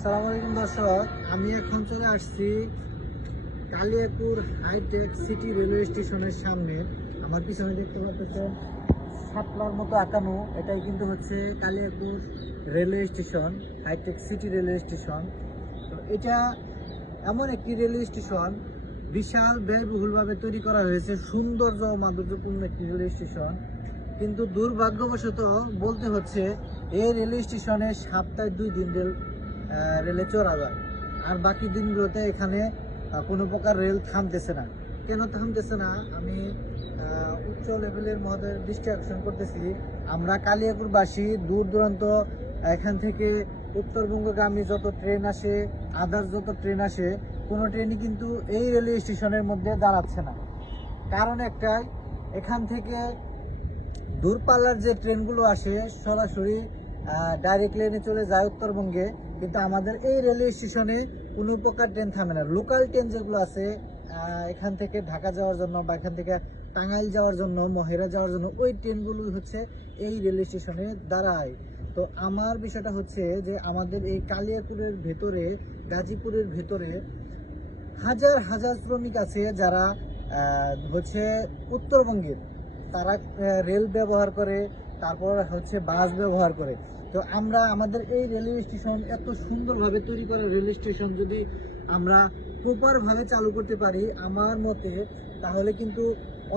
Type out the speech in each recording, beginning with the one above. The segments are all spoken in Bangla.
আসসালামু আলাইকুম দর্শক, আমি এখন চলে আসছি কালিয়াকুর হাইটেক সিটি রেলওয়ে স্টেশনের সামনে। আমার পিছনে দেখতে পাচ্ছেন শাপলার মতো আঁকানো, এটাই কিন্তু হচ্ছে Kaliakair railway station, high tech city railway station. তো এটা এমন একটি রেলওয়ে স্টেশন, বিশাল ব্যয়বহুলভাবে তৈরি করা হয়েছে, সৌন্দর্য ও মাধুর্যপূর্ণ একটি রেলওয়ে স্টেশন। কিন্তু দুর্ভাগ্যবশত বলতে হচ্ছে এই রেলওয়ে স্টেশনে সপ্তাহে 2 দিন রেলে চড়া যায়, আর বাকি দিনগুলোতে এখানে কোনো প্রকার রেল থামতেছে না। কেন থামতেছে না আমি উচ্চ লেভেলের মধ্যে দৃষ্টি আকর্ষণ করতেছি। আমরা কালিয়াকুরবাসী দূর দূরান্ত এখান থেকে উত্তরবঙ্গগামী যত ট্রেন আসে, আদার্স যত ট্রেন আসে, কোনো ট্রেনই কিন্তু এই রেলওয়ে স্টেশনের মধ্যে দাঁড়াচ্ছে না। কারণ একটাই, এখান থেকে দূরপাল্লার যে ট্রেনগুলো আসে সরাসরি ডাইরেক্ট লেনে চলে যায় উত্তরবঙ্গে, কিন্তু আমাদের এই রেলওয়ে স্টেশনে কোনো প্রকার ট্রেন থামে না। লোকাল ট্রেন যেগুলো আছে এখান থেকে ঢাকা যাওয়ার জন্য বা এখান থেকে টাঙ্গাইল যাওয়ার জন্য, মহেরা যাওয়ার জন্য, ওই ট্রেনগুলো হচ্ছে এই রেলওয়ে স্টেশনে দাঁড়ায়। তো আমার বিষয়টা হচ্ছে যে আমাদের এই কালিয়াকুরের ভেতরে, গাজীপুরের ভেতরে হাজার হাজার শ্রমিক আছে যারা হচ্ছে উত্তরবঙ্গের, তারা রেল ব্যবহার করে, তারপর হচ্ছে বাস ব্যবহার করে। তো আমরা আমাদের এই রেলওয়ে স্টেশন, এত সুন্দরভাবে তৈরি করা রেলওয়ে স্টেশন যদি আমরা প্রপারভাবে চালু করতে পারি আমার মতে, তাহলে কিন্তু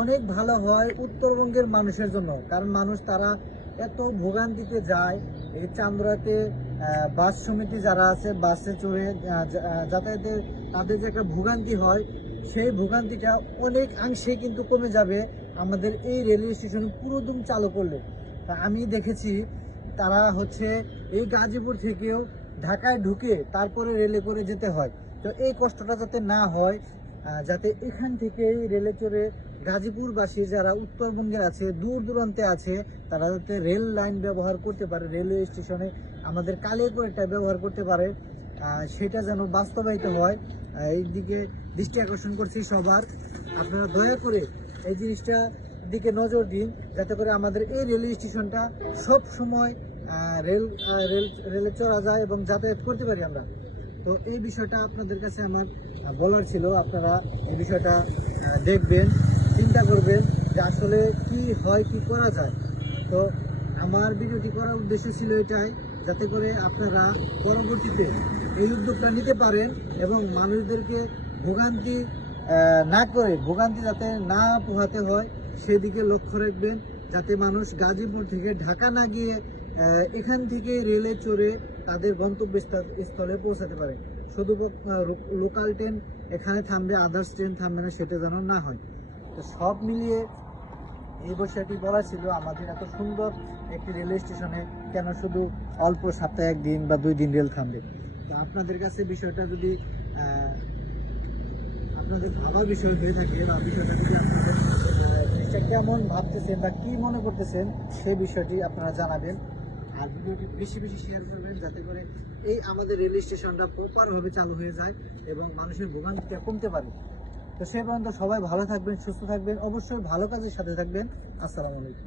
অনেক ভালো হয় উত্তরবঙ্গের মানুষের জন্য। কারণ মানুষ তারা এত ভোগান্তিতে যায়, এই চান্দুরাতে বাস সমিতি যারা আছে, বাসে চড়ে যাতায়াতে তাদের যে একটা ভোগান্তি হয়, সেই ভোগান্তিটা অনেকাংশে কিন্তু কমে যাবে আমাদের এই রেলওয়ে স্টেশন পুরোদম চালু করলে। তা আমি দেখেছি তারা হচ্ছে এই গাজীপুর থেকেও ঢাকায় ঢুকে তারপরে রেলে করে যেতে হয়। তো এই কষ্টটা যাতে না হয়, যাতে এখান থেকে রেলে চড়ে গাজীপুরবাসী যারা উত্তরবঙ্গে আছে, দূর দূরান্তে আছে, তারা যাতে রেল লাইন ব্যবহার করতে পারে, রেলওয়ে স্টেশনে আমাদের কালিয়াকুরটা ব্যবহার করতে পারে, সেটা যেন বাস্তবায়িত হয়। এই দিকে দৃষ্টি আকর্ষণ করছি সবার, আপনারা দয়া করে এই জিনিসটা দিকে নজর দিন, যাতে করে আমাদের এই রেলওয়ে স্টেশনটা সব সময় রেলে চড়া যায় এবং যাতায়াত করতে পারি আমরা। তো এই বিষয়টা আপনাদের কাছে আমার বলার ছিল। আপনারা এই বিষয়টা দেখবেন, চিন্তা করবেন যে আসলে কি হয়, কি করা যায়। তো আমার ভিডিওটি করার উদ্দেশ্য ছিল এটাই, যাতে করে আপনারা পরবর্তীতে এই উদ্যোগটা নিতে পারেন এবং মানুষদেরকে ভোগান্তি না করে, ভোগান্তি যাতে না পোহাতে হয় সেদিকে লক্ষ্য রাখবেন, যাতে মানুষ গাজীপুর থেকে ঢাকা না গিয়ে এখান থেকে রেলে চড়ে তাদের গন্তব্যস্থলে পৌঁছাতে পারে। শুধু লোকাল ট্রেন এখানে থামবে, আদার্স ট্রেন থামবে না, সেটা যেন না হয়। তো সব মিলিয়ে এই বিষয়টি বলা ছিল, আমাদের এত সুন্দর একটি রেলওয়ে স্টেশনে কেন শুধু অল্প সপ্তাহে 1 দিন বা 2 দিন রেল থামবে। তো আপনাদের কাছে বিষয়টা যদি আপনাদের ভাবার বিষয় হয়ে থাকে, বা বিষয়টা যদি আপনাদের জিনিসটা কেমন ভাবতেছেন বা কি মনে করতেছেন, সেই বিষয়টি আপনারা জানাবেন। আর ভিডিওটি বেশি বেশি শেয়ার করবেন, যাতে করে এই আমাদের রেলওয়ে স্টেশনটা প্রপারভাবে চালু হয়ে যায় এবং মানুষের ভোগান্তিটা কমতে পারে। তো সে পর্যন্ত সবাই ভালো থাকবেন, সুস্থ থাকবেন, অবশ্যই ভালো কাজের সাথে থাকবেন। আসসালামু আলাইকুম।